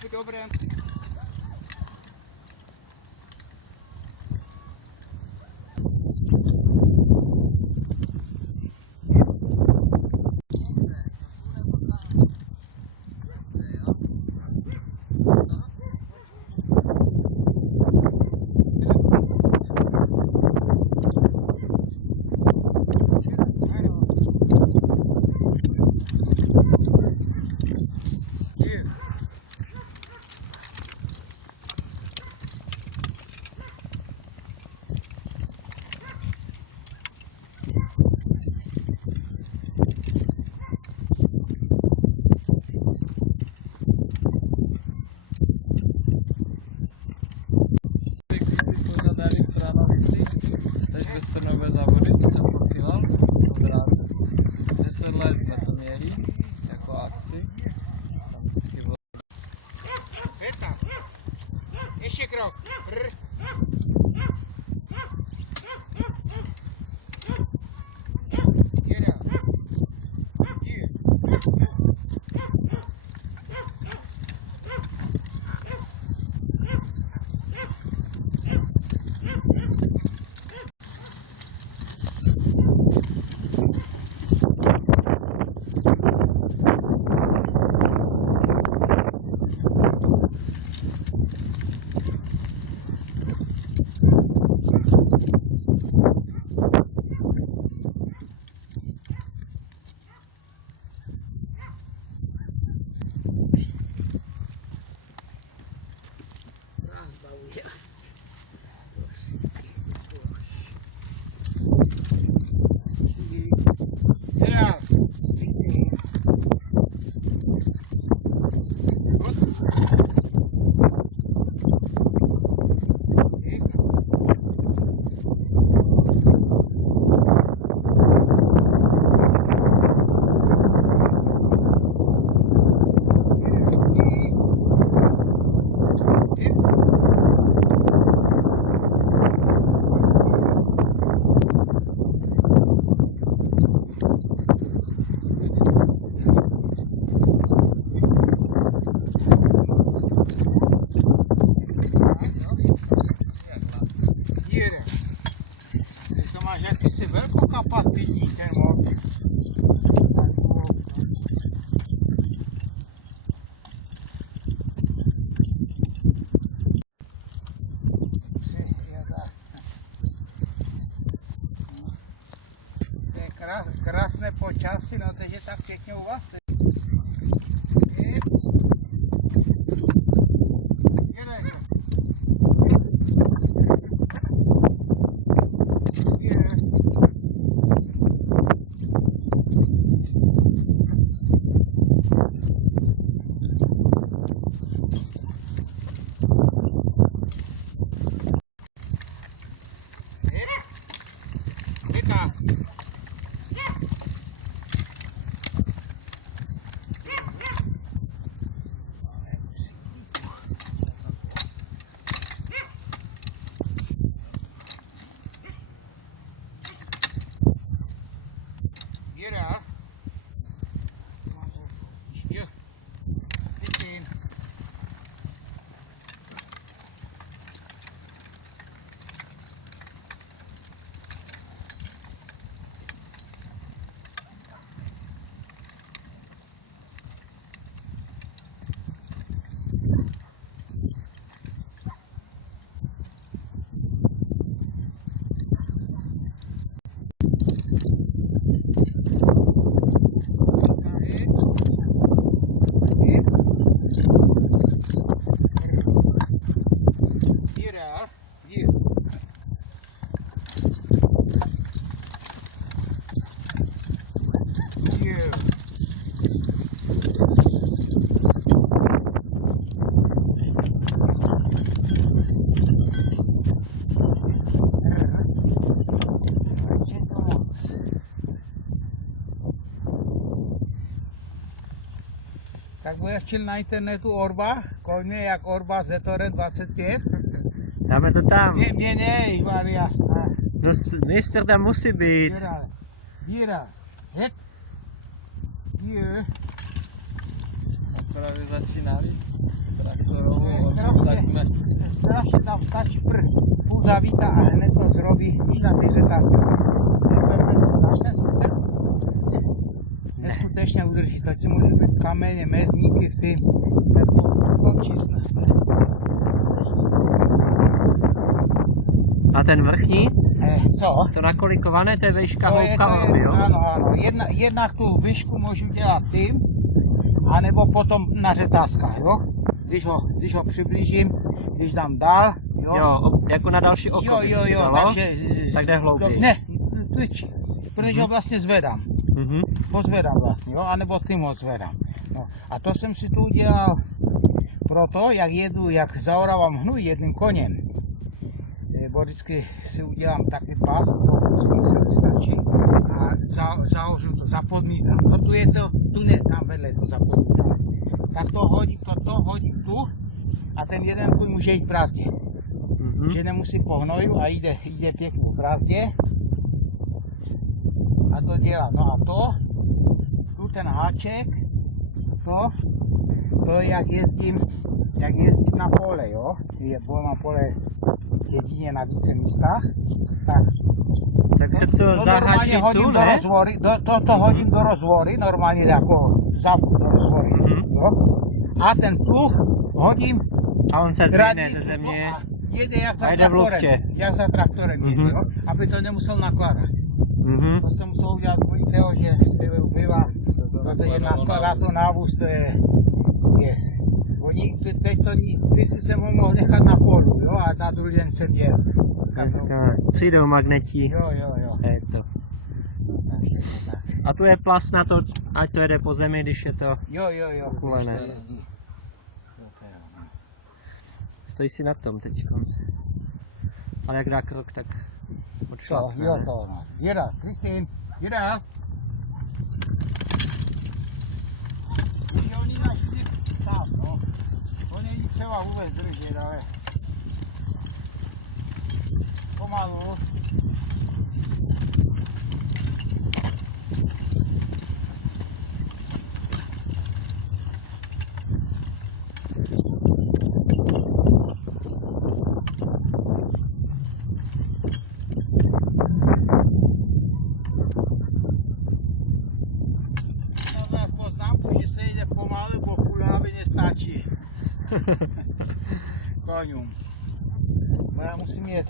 v dobrém. Teď bez trnové závody, to jsem posílal od rána. 10 let jsme to měli jako akci. Tam vždycky bylo. Pěta. Ještě krok. Brr. Jeda. Je. To máš jakýsi velkokapacitní ten motor. To je krásné počasí, no takže tak pěkně u vás. Jeda. Jo. Vysím. Tak budeš včil na internetu Orba, koľme jak Orba Zetore 25. Dáme to tam. Mě ne, Ivar, jasná. No, mistr tam musí být. Díra, het, dír. právě začínali s traktorovou To je orbu, tak jsme... strašne tam stačí tu zavíta a hned to zrobí i na tej řetázce. Máš ten systém? Neskutečně udrží, to ti může být kamene, mezníky v tým, A ten vrchní? Co? To nakolikované, to je vejška To hloubka je, orby, jo? ano, ano. Jednak tu výšku můžu dělat tím, anebo potom na řetázkách, jo? Když ho přiblížím, když dám dál, jo? Jo, jako na další oko by se to dalo, takže... tak jde hlouběji. Ne, tličí, protože ho vlastně zvedám. Mhm. Ho zvedám vlastně, jo? Anebo tím ho zvedám. No. A to jsem si tu udělal proto, jak zaorávám hnůj jedným koněm. Bo vždycky si udělám takový pas, co se stačí a zahořím to, zapodmítám. No tu je to, tu ne, tam vedle to zapodmítám. Tak to hodím tu a ten jeden kuň může jít v brázdě. Mhm. Že nemusí po hnoju a jde pěkně v brázdě. A to dělá. No a tu ten háček, to je jak jezdím na pole, jo. Bylo na pole jedině na více místách, Tak se to normálně zaháčí hodím tu, do ne? rozvory, to hodím do rozvory, normálně jako zavu do rozvory, Mhm. jo. A ten pluh hodím A on se radí zdvihne ze země. a jede jak za a jde v traktorem, luftě. jak za traktorem jede, Mhm. jo, aby to nemusel nakládat. Mhm. To jsem musel udělat dvojitého, že si vyvaz, protože nakládat to návůz, to je yes. Oni teď to, když jsem ho mohl nechat na polu, jo, a na druhý den jsem jel. Dneska přijdou magneti. Jo. Je to. A tu je plast na to, ať to jede po zemi, když je to Jo. okulené. To jezdí. Jo, to je ono. Stojí si na tom teď. Ale jak dá krok, tak Co? odšlapne. Jo, ne? to ono. Jira, Kristýn, Jira. Že oni náš vždy sám, no. To není třeba vůbec držet, ale pomalu. Poznámku, že se jde pomalu, bo kulávy nestačí koňům. Bo já musím jet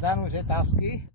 danou řetázky.